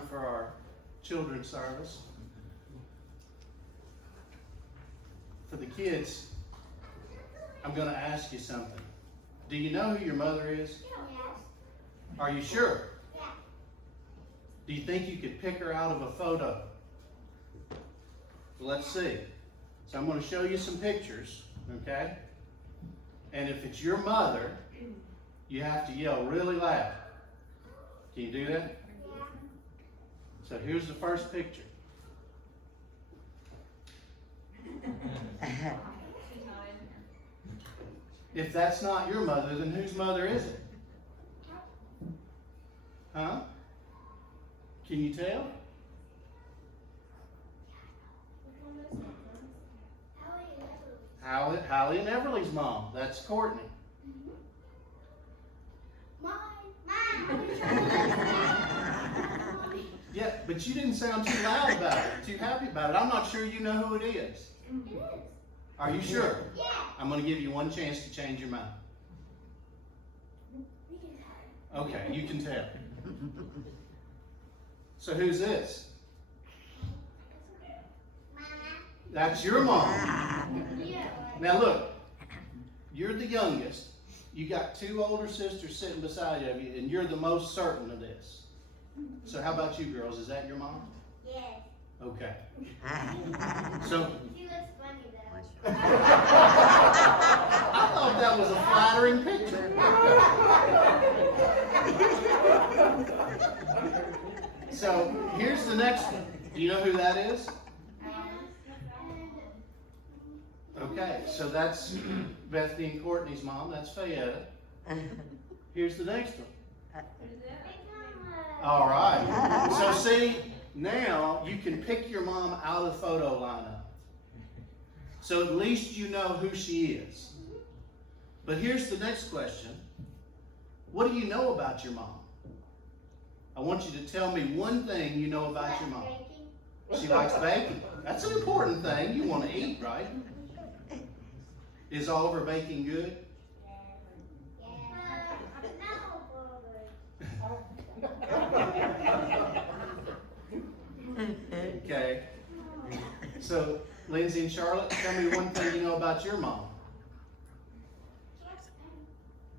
time for our children's service. For the kids, I'm going to ask you something. Do you know who your mother is? Yes. Are you sure? Yeah. Do you think you could pick her out of a photo? Well, let's see. So I'm going to show you some pictures, okay? And if it's your mother, you have to yell really loud. Can you do that? Yeah. So here's the first picture. If that's not your mother, then whose mother is it? Huh? Can you tell? Hallie and Everly's mom. That's Courtney. Mine. Yeah, but you didn't sound too loud about it, too happy about it. I'm not sure you know who it is. It is. Are you sure? Yeah. I'm going to give you one chance to change your mind. Okay, you can tell. So who's this? That's your mom. Yeah. Now look, you're the youngest. You got two older sisters sitting beside of you, and you're the most certain of this. So how about you girls? Is that your mom? Yes. Okay. So She looks funny though. I thought that was a flattering picture. So here's the next one. Do you know who that is? Okay, so that's Bethany and Courtney's mom. That's Fayetta. Here's the next one. All right. So see, now you can pick your mom out of the photo lineup. So at least you know who she is. But here's the next question. What do you know about your mom? I want you to tell me one thing you know about your mom. She likes baking. That's an important thing. You want to eat, right? Is all of her baking good? Okay. So, Lindsay and Charlotte, tell me one thing you know about your mom.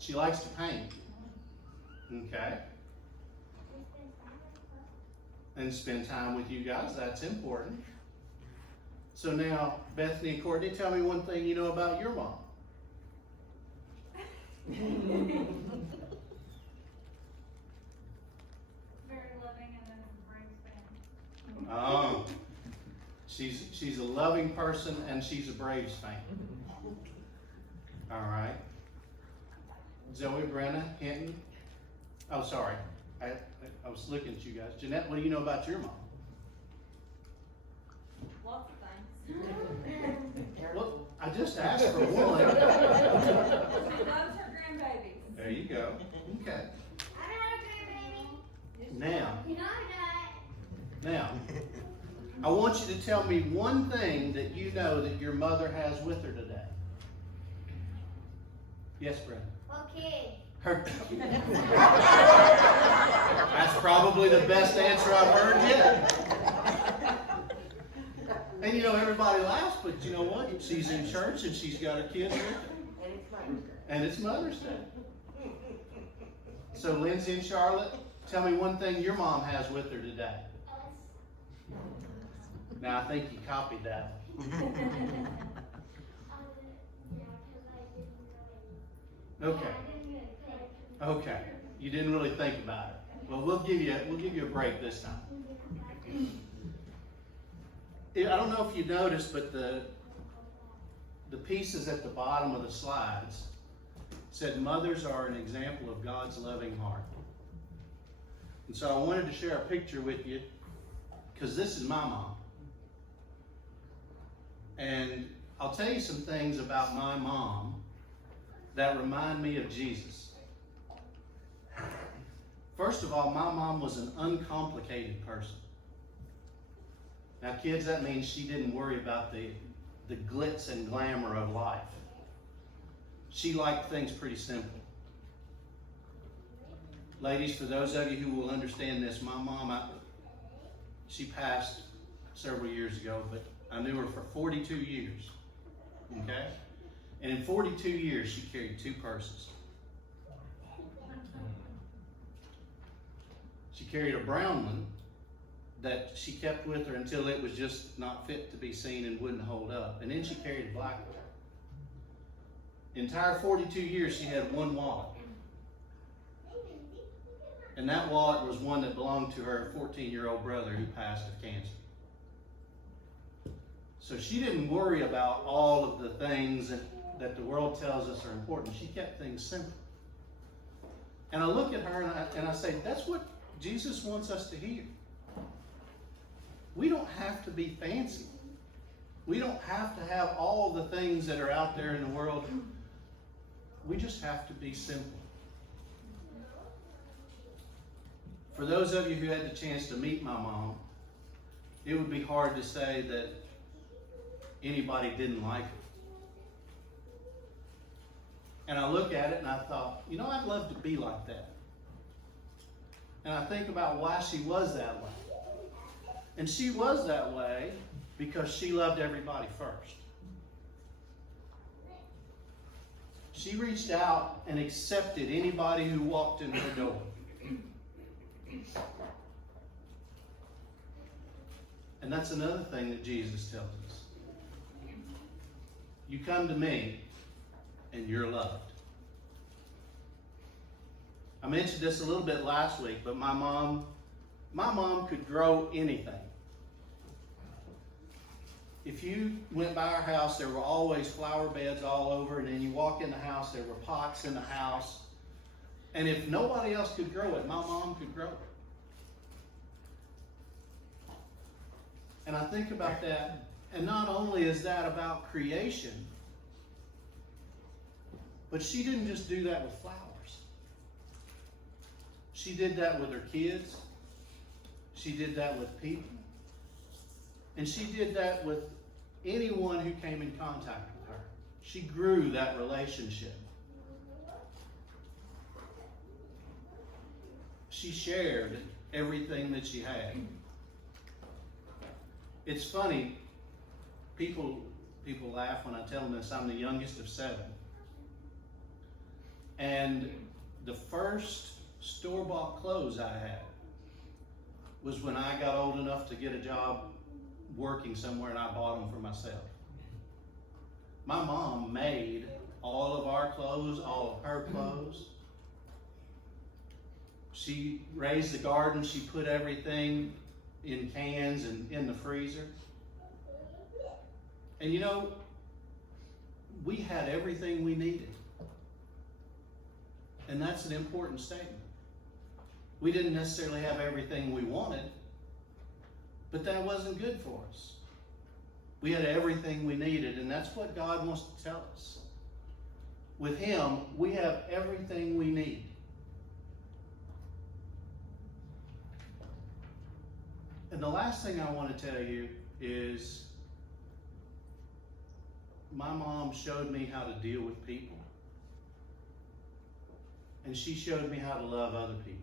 She likes to paint. Okay. And spend time with you guys. That's important. So now, Bethany and Courtney, tell me one thing you know about your mom. Very loving and a Braves fan. Oh, she's a loving person and she's a Braves fan. All right. Zoe, Brenna, Hinton. Oh, sorry. I was looking at you guys. Jeanette, what do you know about your mom? Lots of things. Well, I just asked for one. She loves her grandbabies. There you go. Okay. I know her grandbaby. Now, You know that. now, I want you to tell me one thing that you know that your mother has with her today. Yes, Brenna. Okay. Her. That's probably the best answer I've heard yet. And you know, everybody laughs, but you know what? She's in church and she's got her kids with her. And it's Mother's Day. So Lindsay and Charlotte, tell me one thing your mom has with her today. Now I think you copied that one. Okay. Okay. You didn't really think about it. Well, we'll give you a break this time. I don't know if you noticed, but the pieces at the bottom of the slides said mothers are an example of God's loving heart. And so I wanted to share a picture with you because this is my mom. And I'll tell you some things about my mom that remind me of Jesus. First of all, my mom was an uncomplicated person. Now, kids, that means she didn't worry about the glitz and glamour of life. She liked things pretty simple. Ladies, for those of you who will understand this, my mom, She passed several years ago, but I knew her for 42 years. Okay? And in 42 years, she carried 2 purses. She carried a brown one that she kept with her until it was just not fit to be seen and wouldn't hold up. And then she carried a black one. The entire 42 years, she had 1 wallet. And that wallet was one that belonged to her 14-year-old brother who passed of cancer. So she didn't worry about all of the things that the world tells us are important. She kept things simple. And I look at her and I say, that's what Jesus wants us to hear. We don't have to be fancy. We don't have to have all the things that are out there in the world. We just have to be simple. For those of you who had the chance to meet my mom, it would be hard to say that anybody didn't like her. And I look at it and I thought, you know, I'd love to be like that. And I think about why she was that way. And she was that way because she loved everybody first. She reached out and accepted anybody who walked in her door. And that's another thing that Jesus tells us. You come to me and you're loved. I mentioned this a little bit last week, but my mom could grow anything. If you went by our house, there were always flower beds all over, and then you walk in the house, there were pots in the house. And if nobody else could grow it, my mom could grow it. And I think about that, and not only is that about creation, but she didn't just do that with flowers. She did that with her kids. She did that with people. And she did that with anyone who came in contact with her. She grew that relationship. She shared everything that she had. It's funny, people laugh when I tell them this. I'm the youngest of 7. And the first store-bought clothes I had was when I got old enough to get a job working somewhere and I bought them for myself. My mom made all of our clothes, all of her clothes. She raised the garden. She put everything in cans and in the freezer. And you know, we had everything we needed. And that's an important statement. We didn't necessarily have everything we wanted, but that wasn't good for us. We had everything we needed, and that's what God wants to tell us. With Him, we have everything we need. And the last thing I want to tell you is my mom showed me how to deal with people. And she showed me how to love other people.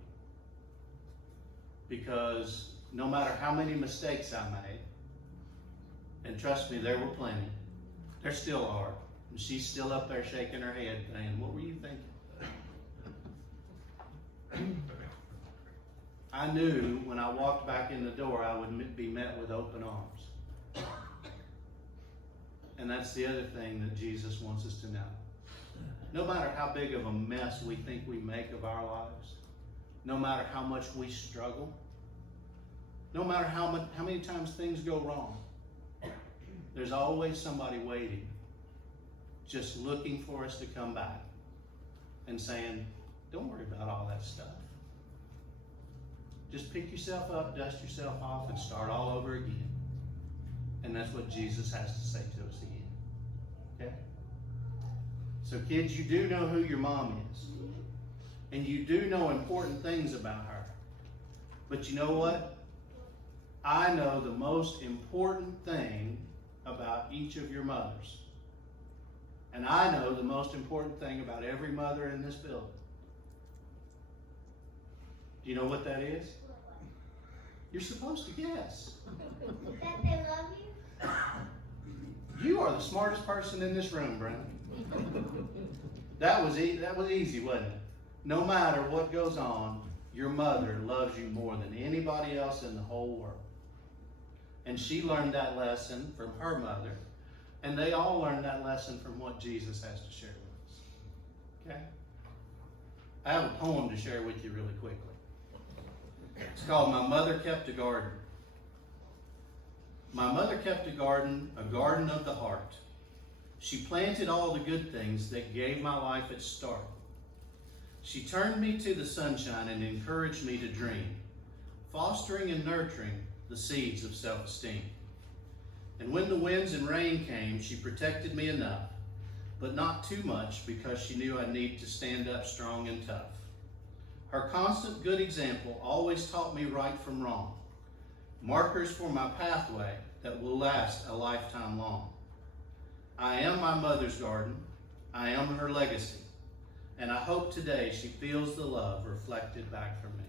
Because no matter how many mistakes I made, and trust me, there were plenty, there still are, and she's still up there shaking her head saying, what were you thinking? I knew when I walked back in the door, I would be met with open arms. And that's the other thing that Jesus wants us to know. No matter how big of a mess we think we make of our lives, no matter how much we struggle, no matter how many times things go wrong, there's always somebody waiting, just looking for us to come back and saying, don't worry about all that stuff. Just pick yourself up, dust yourself off, and start all over again. And that's what Jesus has to say to us again. Okay? So kids, you do know who your mom is. And you do know important things about her. But you know what? I know the most important thing about each of your mothers. And I know the most important thing about every mother in this building. Do you know what that is? You're supposed to guess. That they love you? You are the smartest person in this room, Brenda. That was easy, wasn't it? No matter what goes on, your mother loves you more than anybody else in the whole world. And she learned that lesson from her mother, and they all learned that lesson from what Jesus has to share with us. Okay? I have a poem to share with you really quickly. It's called My Mother Kept a Garden. My mother kept a garden of the heart. She planted all the good things that gave my life its start. She turned me to the sunshine and encouraged me to dream, fostering and nurturing the seeds of self-esteem. And when the winds and rain came, she protected me enough, but not too much because she knew I needed to stand up strong and tough. Her constant good example always taught me right from wrong, markers for my pathway that will last a lifetime long. I am my mother's garden. I am her legacy. And I hope today she feels the love reflected back from me.